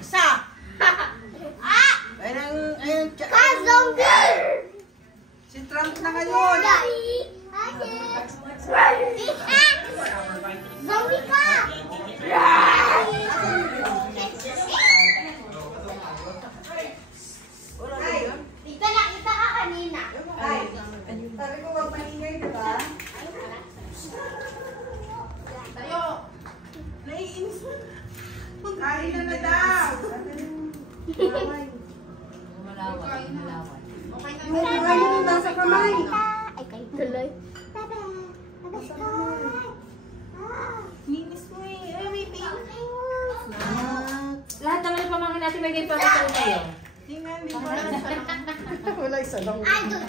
Isa! Ayun, Zombie! si Trump na ngayon! Zombie ka! Kita ka kanina. Sabi ko wag maingay, diba? Tayo! Naiinis mo. Kain na daw! Malawan. Yung kamay mo nasa kamay! Ay, kayo tuloy. Linis mo eh. Ay, may pink. Lahat naman ng pamangkin natin may ganyan pamangkin kayo. Tingnan, di ba? Wala isa lang. Ay, ano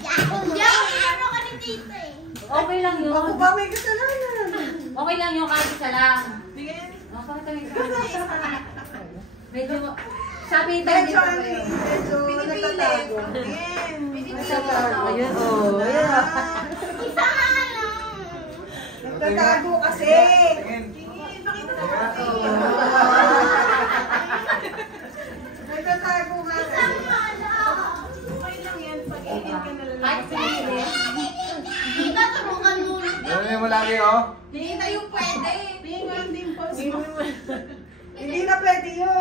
ka ni Tito eh? Okay lang yun. Ako ba may kasalanan? Okay lang yun kahit isa lang. Bigyan. Oh, bakit kami isa? Medyo, sabi tayo Medyo, dito. medyo nagtatago. Ayan. Ayun, oh. Isa ka lang. Nagtatago kasi. Nagtatago nga kasi. Okay lang yan. Pag-init ka na lang. Kahit sinili. Tita, turukan mo. Gawin mo lagi, oh. Hindi tayo pwede. Tingnan din po. Hindi na pwede yun.